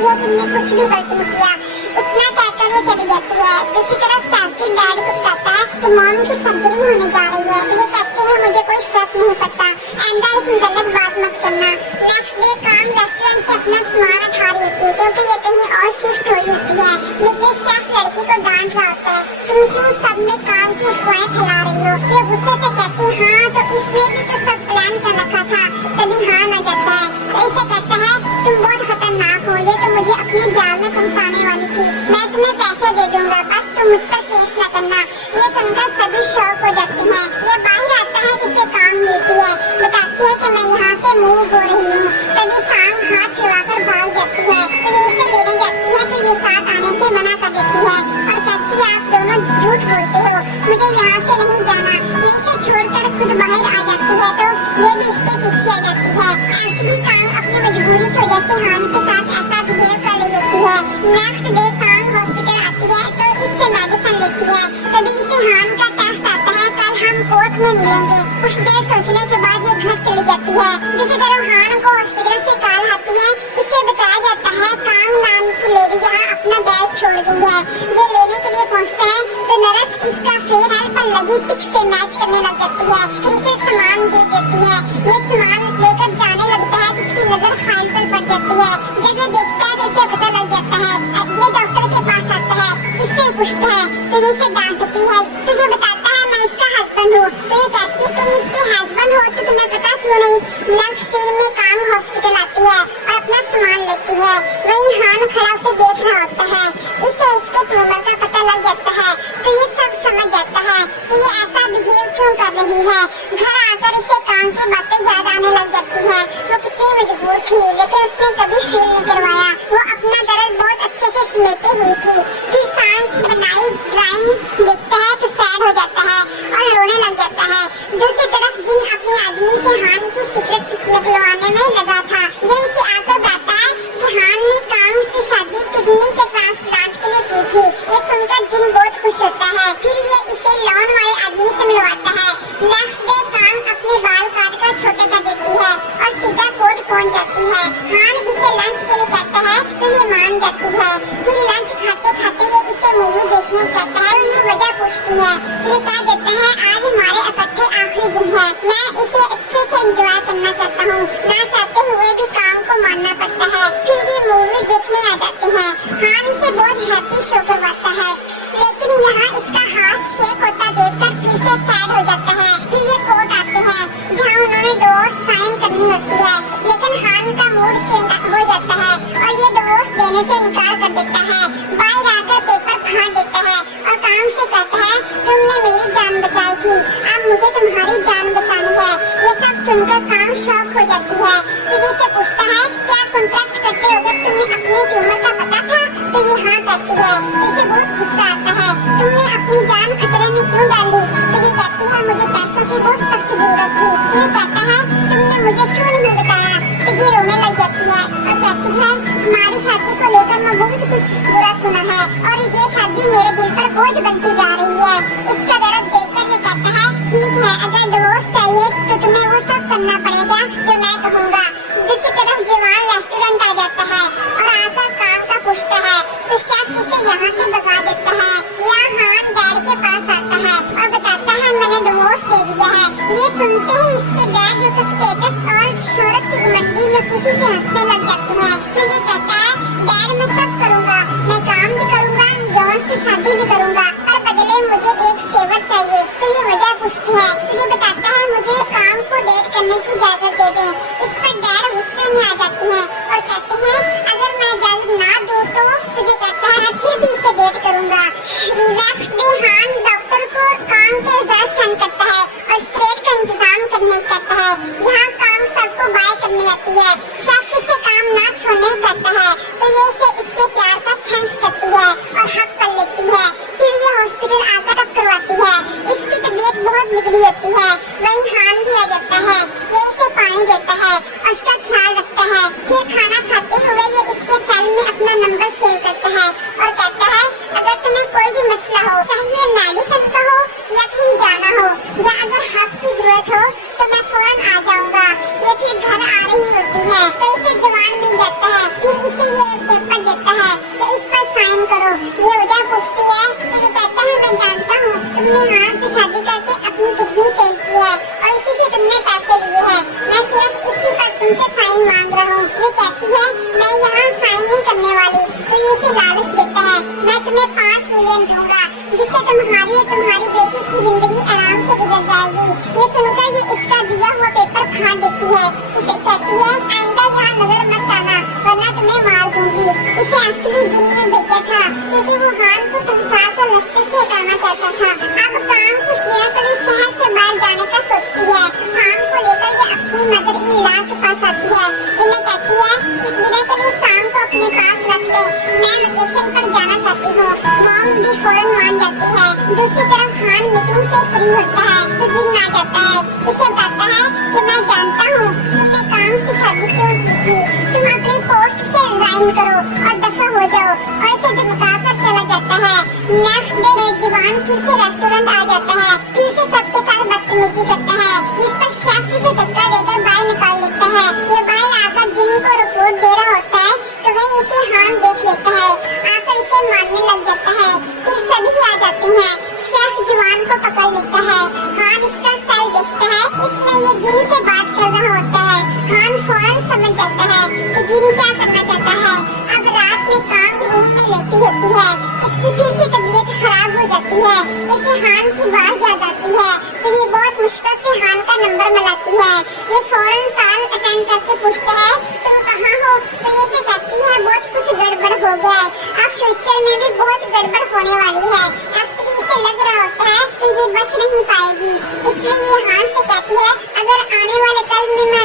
कहती है तुमने कुछ भी गलत नहीं किया, इतना कहकर ये चली जाती है। दूसरी तरफ सैफी डैड को बताता है कि मॉम की सर्जरी होने जा रही है, तो ये कहती है मुझे कोई फर्क नहीं पड़ता, एंडा इस गलत बात मत करना। नेक्स्ट डे काम रेस्टोरेंट से अपना सामान उठा रही होती है क्योंकि ये कहीं और शिफ्ट हुई होती है। नीचे शेफ लड़की को डांट रहा होता है, तुम क्यों सब में काम की अफवाहें फैला रही हो। ये गुस्से से कहती है हाँ तो इसने भी तो सब प्लान कर रखा था, तभी हाँ ना जाता है। तो इसे कहता है तुम बहुत खतरनाक हो, ये तो मुझे अपने जाल में फंसाने वाली थी, मैं तुम्हें पैसे दे दूंगा, बस तुम मुझ पर केस न करना। ये सुनकर सभी शॉक हो जाते हैं। ये बाहर आता है जिसे काम मिलती है, बताती है कि मैं यहाँ से मूव हो रही हूँ। तभी सांग हाथ छुड़ाकर भाग जाती है, तो ये इसे लेने जाती है तो ये साथ आने से मना कर देती है और कहती है आप दोनों झूठ बोलते हो, मुझे यहाँ से नहीं जाना। ये इसे छोड़कर खुद बाहर आ जाती है तो ये भी इसके पीछे आ जाती है। एक्चुअली कांग अपनी मजबूरी की वजह से हान के साथ ऐसा बिहेव कर रही होती है। नेक्स्ट डे कांग हॉस्पिटल आती है तो इससे मेडिसिन लेती है, तभी इसे हान का टेस्ट आता है, कल हम कोर्ट में मिलेंगे। कुछ देर सोचने के बाद ये घर चली जाती है। दूसरी तरफ हान को हॉस्पिटल से कॉल आती है, इसे बताया जाता है कांग नाम की लेडी यहाँ अपना बैग छोड़ गई है। ये लेने के लिए पहुँचता है तो नर्स इसका फेस पर लगी पिक से मैच करने लग जाती है, फिर इसे सामान दे देती है। ये सामान लेकर जाने लगता है, जिसकी नजर फाइल पर पड़ जाती है। जब ये देखता है तो इसे पता लग जाता है। ये डॉक्टर के पास आता है, इससे पूछता है तो ये इसे डांटती है, तो ये बताता है मैं इसका हस्बैंड हूँ। तो ये कहती है तुम इसके हस्बैंड हो तो तुम्हें पता क्यों नहीं। नेक्स्ट सीन में कांग हॉस्पिटल आती है और अपना सामान लेती है। वही हान खड़ा उसे देख रहा होता है, इसे इसके ट्यूमर का पता लग जाता है, तो ये सब समझ जाता है कि ये ऐसा बिहेव क्यों कर रही है। घर आकर इसे कांग की बातें याद आने लग जाती है। वो कितनी मजबूर थी लेकिन उसने कभी फील नहीं करवाया, वो अपना दर्द बहुत अच्छे से समेटे हुई थी। फिर सांग की बनाई ड्राइंग देखता है तो सैड हो जाता है और रोने लग जाता है। दूसरी तरफ जिन अपने आदमी से हान की सीक्रेट निकलवाने में लगा था, ये इसे आकर बताता है कि हान ने कांग से शादी किडनी के ट्रांसप्लांट के लिए की थी। ये सुनकर जिन बहुत खुश होता है, फिर ये इसे लॉन वाले आदमी से मिलवाता है। नेक्स्ट डे कांग अपने बाल काटकर छोटे कर देती है और सीधा कोर्ट पहुंच जाती है। हान इसे लंच के लिए कहता है तो ये मान जाती है। फिर लंच खाते खाते ये इसे मूवी देखने कहता है, तो ये वजह पूछती है, तो ये कह देता है आज हमारे इकट्ठे आखिरी दिन है, मैं इसे अच्छे से एंजॉय करना चाहता हूँ, ना चाहते हुए भी काम को मानना पड़ता है। फिर ये मूवी देखने आ जाते हैं। हान इसे बहुत हैप्पी शो करवाता है, लेकिन यहाँ इसका हाथ शेक होता देखकर फिर से सैड हो जाता है। फिर ये कोर्ट आते हैं जहाँ उन्होंने डिवोर्स साइन करनी होती है, लेकिन हान का मूड चेंज हो जाता है और ये डिवोर्स देने से इनकार कर देता है। बाहर आकर पेपर फाड़ देता है और कांग से कहता है तुमने मेरी जान बचाई थी, अब मुझे तुम्हारी जान बचानी है। ये सब सुनकर कांग शॉक हो जाती है। फिर इससे पूछता है क्या कॉन्ट्रैक्ट करते हो जब तुम्हें अपने ट्यूमर का पता था, तो ये हाँ कहती है। इसे बहुत गुस्सा आता है, तुमने अपनी जान खतरे में क्यों डाली। तो ये कहती है मुझे पैसों की बहुत सख्त जरूरत थी। तो ये कहता है तुमने मुझे क्यों नहीं बताया। तो ये रोने लग जाती है और कहती है हमारी शादी को लेकर मैं बहुत कुछ बुरा सुना है और ये शादी मेरे दिल पर बोझ बनती जा रही है। इसका दर्द देखकर ये कहता है ठीक है, अगर डिवोर्स चाहिए तो तुम्हें वो सब करना पड़ेगा जो मैं कहूँगा। दूसरी तरफ जवान रेस्टोरेंट आ जाता है और आकर काम का पूछता है, तो शेफ इसे यहाँ से भगा देता है। यहाँ हान डैड के पास आता है और बताता है मैंने डिवोर्स दे दिया है। ये सुनते ही इसके डैड जो स्टेटस और शोहरत की मंडी में खुशी से हंसने लग जाते हैं। तो ये कहता है डैड मैं सब करूँगा, मैं काम भी करूँगा, जॉन से शादी भी करूँगा, पर बदले मुझे एक फेवर चाहिए। तो ये वजह पूछती है, तो ये बताता है मुझे काम को डेट करने की इजाजत दे दें। इस पर डैड गुस्से में आ जाते हैं और कहते हैं अगर मैं इजाजत ना दूँ तो तुझे कहता है फिर भी इसे डेट करूँगा। नेक्स्ट डे हान डॉक्टर को काम के रिजल्ट सेंड करता है और स्ट्रेट का इंतजाम करने कहता है। यहाँ काम सबको बाय करने आती है, शेफ इसे काम ना छोड़ने कहता है, तो ये इसे इसके प्यार का थैंक्स करती है और हक कर लेती है। फिर ये हॉस्पिटल आकर अब करवाती है। इसकी तबीयत बहुत बिगड़ी होती है। वही हान भी आ जाता है, ये इसे पानी देता है और उसका ख्याल रखता है। फिर खाना खाते हुए ये इसके सेल में अपना नंबर सेव करता है और कहता है अगर तुम्हें कोई भी मसला हो, चाहिए मेडिसिन का हो या कहीं जाना हो या अगर हाथ की जरूरत हो तो मैं फौरन आ जाऊंगा। ये फिर घर आ रही होती है तो इसे जवान मिल जाता है। फिर इसे ये एक पेपर शादी करके अपनी किडनी सेल की है और इसी से तुमने पैसे लिए हैं। मैं सिर्फ इसी पर तुमसे साइन मांग रहा हूँ। ये कहती है मैं यहाँ साइन नहीं करने वाली, तो ये इसे लालच देता है मैं तुम्हें 5 मिलियन दूंगा जिससे तुम्हारी और तुम्हारी बेटी की जिंदगी आराम से गुजर जाएगी। ये सुनकर ये इसका दिया हुआ पेपर फाड़ देती है। इसे कहती है आइंदा यहाँ नजर मत आना वरना तुम्हें मार दूंगी। इसे एक्चुअली जिन ने भेजा था क्योंकि वो हान को तमसा कर रास्ते से हटाना चाहता था। अब काम कुछ दिनों के लिए शहर से बाहर जाने का सोचती है। शाम को लेकर ये अपनी मदर इन लॉ के पास आती है। इन्हें कहती है कुछ दिनों के लिए शाम को अपने पास रख ले, मैं वेकेशन पर जाना चाहती हूँ। मॉम भी फौरन मान जाती है। दूसरी तरफ हान मीटिंग से फ्री होता है तो जिन आ जाता है। इसे बताता है कि मैं जानता हूँ तुमने काम से शादी क्यों की थी, तुम अपने पोस्ट से रिजाइन करो और दफा हो जाओ, और इसे धमका कर चला जाता है। नेक्स्ट डे जवान फिर से रेस्टोरेंट आ जाता है, फिर से सबके साथ बदतमीजी करता है जिस पर शेफ इसे धक्का देकर बाहर निकाल देता है। ये बाहर आकर जिन को रिपोर्ट दे रहा होता है तो वही इसे हान देख लेता है, आकर इसे मारने लग जाता है। फिर सभी आ जाते हैं, शेफ जवान को पकड़ लेता है। हान इसका सेल देखता है, इसमें ये जिन से बात कर रहा होता है। हान फौरन समझ जाता है कि जिन क्या करना चाहता है। अब रात में कांग रूम में लेटी होती है, इसकी फिर से तबीयत खराब हो जाती है। इसे हान की आवाज याद आती है तो ये बहुत मुश्किल से हान का नंबर मिलाती है। ये फौरन कॉल अटेंड करके पूछता है तुम कहाँ हो, तो ये से कहती है बहुत कुछ गड़बड़ हो गया है, अब फ्यूचर में भी बहुत गड़बड़ होने वाली है। एक्चुअली इसे लग रहा होता है कि ये बच नहीं पाएगी, इसलिए ये हान से कहती है अगर आने वाले कल में मैं